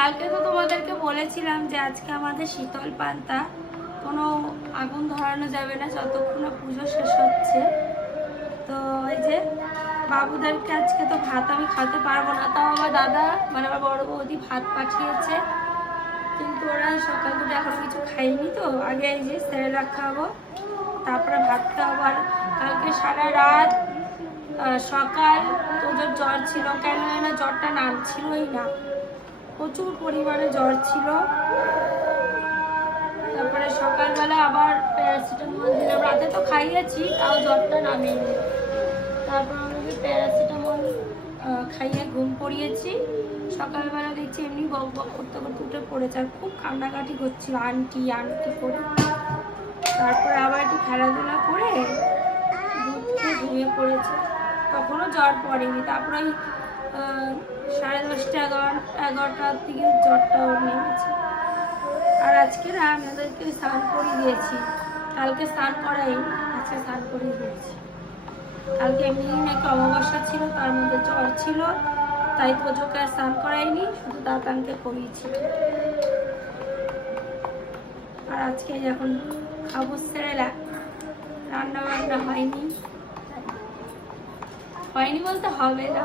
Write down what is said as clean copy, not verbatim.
কালকে তো তোমাদেরকে বলেছিলাম যে আজকে আমাদের শীতল পান্তা, কোনো আগুন ধরানো যাবে না যতক্ষণ না পুজো শেষ হচ্ছে। তো এই যে বাবুদেরকে আজকে তো ভাত আমি খাওয়াতে পারবো না, তাও আমার দাদা মানে আমার বড় বৌদি ভাত পাঠিয়েছে, কিন্তু ওরা সকাল দুটো এখন কিছু খাইনি, তো আগে এই যে সেরেলাক খাওয়াবো, তারপরে ভাত খাওয়াবো। আর কালকে সারা রাত সকাল তোজোর জ্বর ছিল, কেন না জ্বরটা নামছিলই না, প্রচুর পরিমাণে জ্বর ছিল। তারপরে সকালবেলা আবার প্যারাসিটামল দিলাম, রাতে তো খাইয়েছি তাও জ্বরটা নামেনি। তারপর আমাকে প্যারাসিটামল খাইয়ে ঘুম পড়িয়েছি। সকালবেলা দেখছি এমনি বক বক করতে করতে উঠে পড়েছে, আর খুব কান্নাকাটি করছিল আন্টি আন্টি করে। তারপরে আবার একটু খেলাধুলা করে দুধ খেয়ে ঘুমিয়ে পড়েছে, তখনও জ্বর পড়েনি। তারপরে ওই 10:30 11টার দিকে জ্বরটা ওর নেমেছে। আর আজকে না আমি ওদেরকে স্নান করিয়ে দিয়েছি, কালকে স্নান করাইনি, আজকে স্নান করিয়ে দিয়েছি। কালকে এমনি একটা অমাবস্যা ছিল, তার মধ্যে জ্বর ছিল, তাই তোজোকে আর স্নান করাইনি, শুধু দাতানকে করিয়েছি। আর আজকে যখন খাবো সেরেলাক, রান্না বান্না হয়নি বলতে হবে না,